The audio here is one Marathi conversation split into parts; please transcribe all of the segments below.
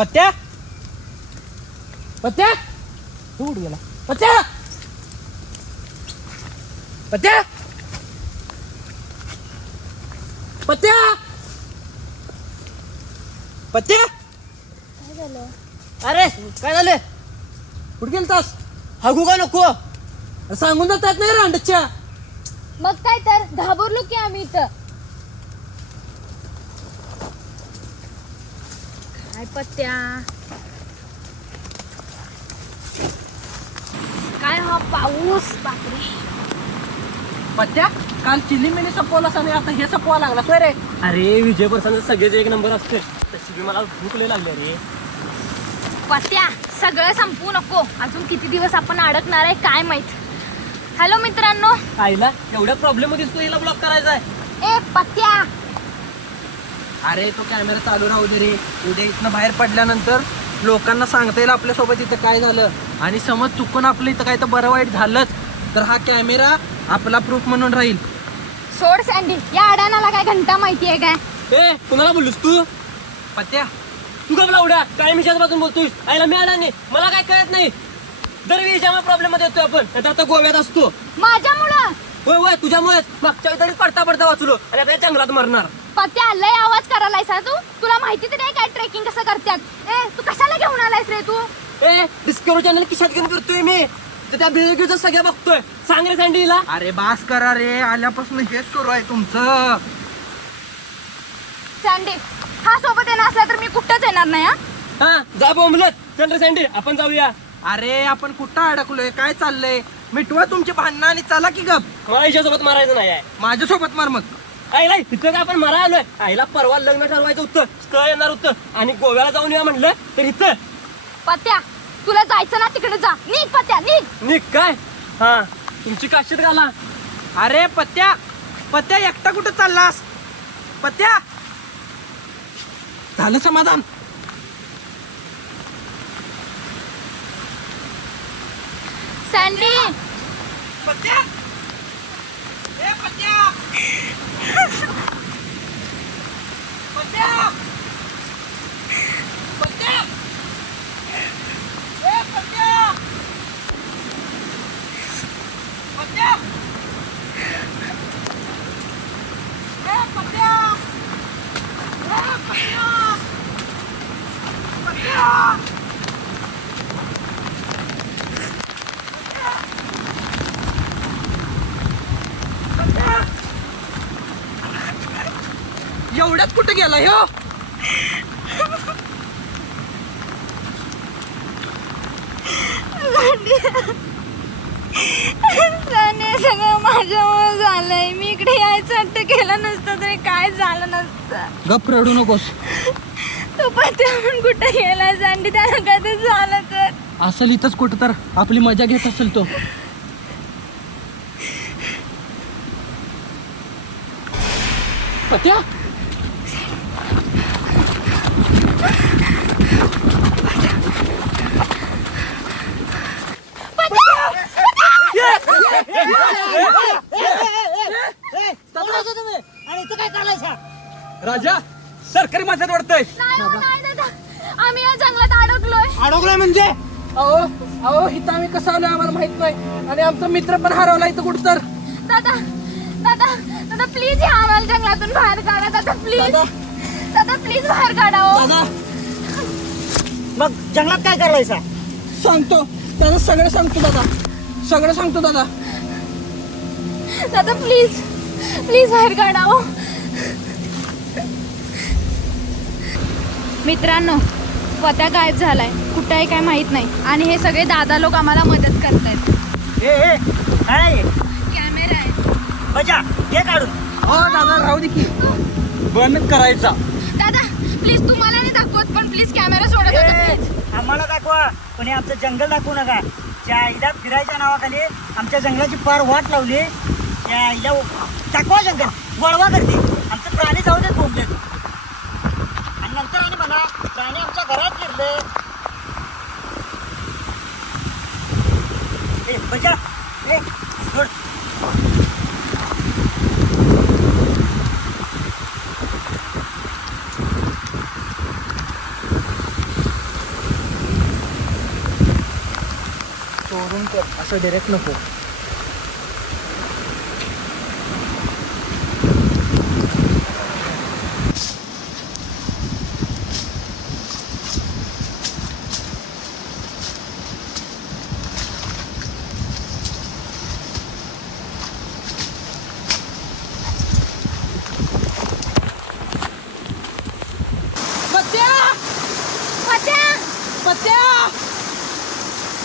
पत्त्या पत्त्या तू उठ गेला. पत्त्या पत्त्या पत्त्या पत्त्या काय झालं? अरे काय झालं? कुठे गेलतास? हागू का नको? सांगून जातात नाही रांडच्या. मग काय तर घाबरलो की आम्ही इथं. काय पत्त्या काय हा पाऊस बापरे. पत्त्या काल चिली मिनी सपवलास आणि आता हे सपवा लागला सोय रे. अरे विजय प्रसादचे सगळेच एक नंबर असते. तशी बी मला भूक लय लागली रे. पत्त्या सगळं संपवू नको. अजून किती दिवस आपण अडकणार आहे काय माहित. हॅलो मित्रांनो. आईला एवढ्या प्रॉब्लेम मध्येच तू हिला ब्लॉक करायचा आहे. ए पत्त्या अरे तो कॅमेरा चालू राहू दे रे. उद्या इथनं बाहेर पडल्यानंतर लोकांना सांगता येईल आपल्यासोबत इथं काय झालं. आणि समज चुकून आपलं इथं काय तर बरं वाईट झालंच तर हा कॅमेरा आपला प्रूफ म्हणून राहील. सोड सँडी. या अडाणाला काय घंटा माहिती आहे काय? ए कुणाला बोलूस तू? पत्त्या तू का उड्या काय मिशाच बाजून बोलतोस? आईला मी अडाणी मला काय कळत नाही. दरवेळी ज्यामुळे प्रॉब्लेम मध्ये येतोय आपण. आता गोव्यात असतो. माझ्यामुळं? होय होय तुझ्यामुळेच. मागच्या वेळी तरी पडता पडता वाचलो आणि आता जंगलात मरणार. पत्त्या लय आवाज करायलायस तू. तुला माहिती तर नाही काय ट्रेकिंग कसं करतात. ए तू कशाला घेऊन आलायस रे तू? ए डिस्कवरी चॅनल किशात घेऊन करतोय मी. तर त्या बिळगीचं सगळं बघतोय. सांग रे सँडीला. अरे बास करा रे. आल्यापासून हेच सुरू आहे तुमचं. सँडी हा सोबत येणार असला तर मी कुठंच येणार नाही. हा जा बोंबलत. चल रे सँडी आपण जाऊया. अरे आपण कुठं अडकलोय? काय चाललंय? मिटवा तुमची भांडणं आणि चला की गप. मला हिच्यासोबत मारायचं नाही आहे. माझ्यासोबत मार मग. आईला तिथं काय आपण मारा आलोय. आईला परवा लग्न ठरवायचं होतं. स्थळ येणार होतं आणि गोव्याला जाऊन या म्हणलं तर इथं. पत्त्या तुला जायचं ना तिकडे जा. निघ पत्त्या निघ. निघ काय? हा तुमची काशीत घाला. अरे पत्त्या पत्त्या एकटा कुठं चाललास? पत्त्या झालं समाधान. सँडी पत्त्या ए पत्त्या पत्त्या पत्त्या ए पत्त्या पत्त्या ए पत्त्या ए पत्त्या पत्त्या एवढ्यात कुठे गेला ह्यो? सगळं माझ्यामुळे झालंय. मी इकडे यायचं हट्ट केला नसतं तरी काय झालं नसतं. गप रडू नकोस. तो पत्त्या पण कुठे गेला सँडी? त्याला काय ते झालं तर? असेल इथंच कुठं तर आपली मजा घेत असेल तो. पत्या राजा सरकारी माझ्यात वाटतंय. नाही हो, नाही दादा. आम्ही या जंगलात अडकलोय. अडकलोय म्हणजे? अहो अहो इथं आम्ही कसं आलो आम्हाला माहित नाही आणि आमचा मित्र पण हरवला इथं कुठं तर. दादा दादा दादा प्लीज या आम्हाला जंगलातून बाहेर काढा. दादा प्लीज. दादा प्लीज बाहेर काढा. हो मग जंगलात काय करायचा? सांगतो दादा सगळं सांगतो दादा. सगळं सांगतो दादा. दादा प्लीज प्लीज बाहेर काढा. हो मित्रांनो पत्या गायब झालाय. कुठं आहे काय माहित नाही आणि हे सगळे दादा लोक आम्हाला मदत करतायत. ए काय कॅमेरा आहे. बजा हे काढून. हो दादा राहू दे की. बंद करायचा. दादा प्लीज तुम्हाला नाही दाखवत पण प्लीज कॅमेरा सोडत होता प्लीज. आम्हाला दाखवा पण हे आमचं जंगल दाखवू नका. त्या आईला फिरायच्या नावाखाली आमच्या जंगलाची पार वाट लावली. त्या आईला दाखवा जंगल. वळवा करते. आमचं प्राणी जाऊ देत बोंबलेत आणि नंतर आणि म्हणा प्राणी आमच्या घरात फिरले. ए बजा ए सोड. असं डायरेक्ट नको.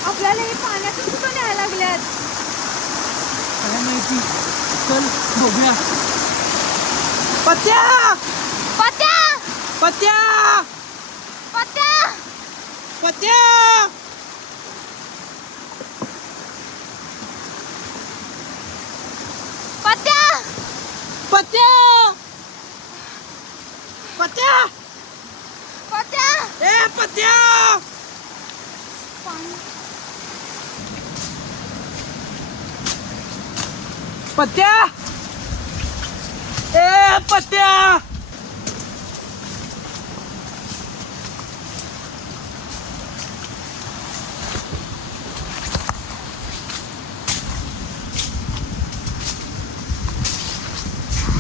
आपल्याला हे पाण्यातून कुठं न्यायला लागल्यात? काय माहिती. चल बघूया. पत्या पत्या पत्या पत्या पत्या पत्या पत्या पत्या पत्या ए पत्या पत्या ए पत्या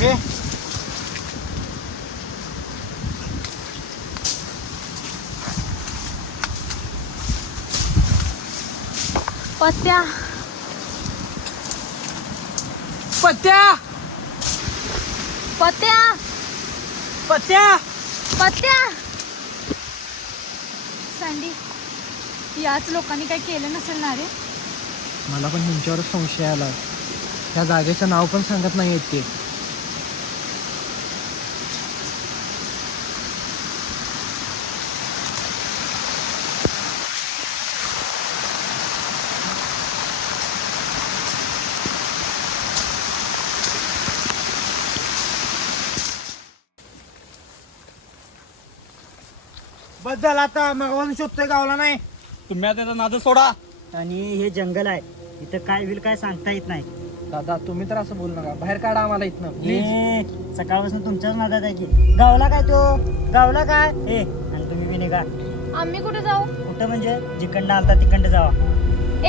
ए पत्या पत्या पत्या पत्या पत्या. सँडी, याच लोकांनी काही केलं नसेल ना रे? मला पण तुमच्यावरच संशय आला. त्या जागेचं नाव पण सांगत नाही ते. बस झाला आता. मग शोधतोय गावला नाही. तुम्ही आता त्याचा नाद सोडा. आणि हे जंगल आहे, इथं काय होईल काय सांगता येत नाही. दादा तुम्ही तर असं बोलू नका. बाहेर काढा आम्हाला इथनं प्लीज. हे सकाळपासून तुमच्याच नादात आहे की. गावला काय तो गावला काय हे, आणि तुम्ही बी निघा. आम्ही कुठे जाऊ? कुठं म्हणजे जिकडं आलता तिकडं जावा.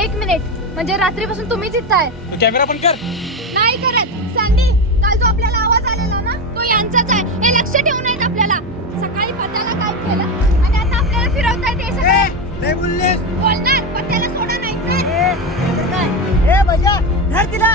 1 मिनिट, म्हणजे रात्रीपासून तुम्हीच इथं आहे? कॅमेरा पण कर. नाही करत. सँडी, काल जो आपल्याला आवाज आलेला ना, तो यांचाच आहे. हे लक्ष ठेवून आहेत आपल्याला. सकाळी पत्याला काय केलं आणि आता आपल्याला फिरवताय ते सगळे. बोललेस बोलणार, पत्याला सोडा नाही तर. ए भैया धर तिला.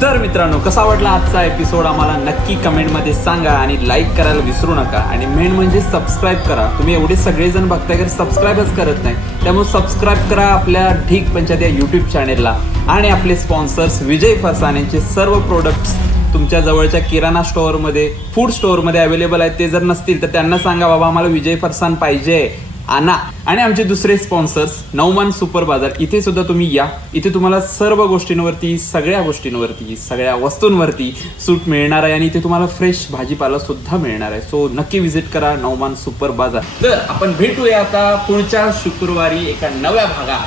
तर मित्रांनो, कसा वाटला आजचा एपिसोड आम्हाला नक्की कमेंटमध्ये सांगा आणि लाईक करायला विसरू नका. आणि मेन म्हणजे सबस्क्राईब करा. तुम्ही एवढे सगळेजण बघताय की सबस्क्राईबच करत नाही, त्यामुळे सबस्क्राईब करा आपल्या ढीग पंचायत या यूट्यूब चॅनेलला. आणि आपले स्पॉन्सर्स विजय फरसाणेंचे सर्व प्रोडक्ट्स तुमच्या जवळच्या किराणा स्टोअरमध्ये, फूड स्टोअरमध्ये अवेलेबल आहेत. ते जर नसतील तर त्यांना सांगा बाबा आम्हाला विजय फरसाण पाहिजे, आणा. आणि आमचे दुसरे स्पॉन्सर्स नवमान सुपर बाजार, इथे सुद्धा तुम्ही या. इथे तुम्हाला सर्व गोष्टींवरती, सगळ्या गोष्टींवरती, सगळ्या वस्तूंवरती सूट मिळणार आहे. आणि इथे तुम्हाला फ्रेश भाजीपाला सुद्धा मिळणार आहे. सो नक्की व्हिजिट करा नवमान सुपर बाजार. तर आपण भेटूया आता पुढच्या शुक्रवारी एका नव्या भागात.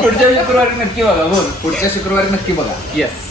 पुढच्या शुक्रवारी नक्की बघा. बोल, पुढच्या शुक्रवारी नक्की बघा. येस.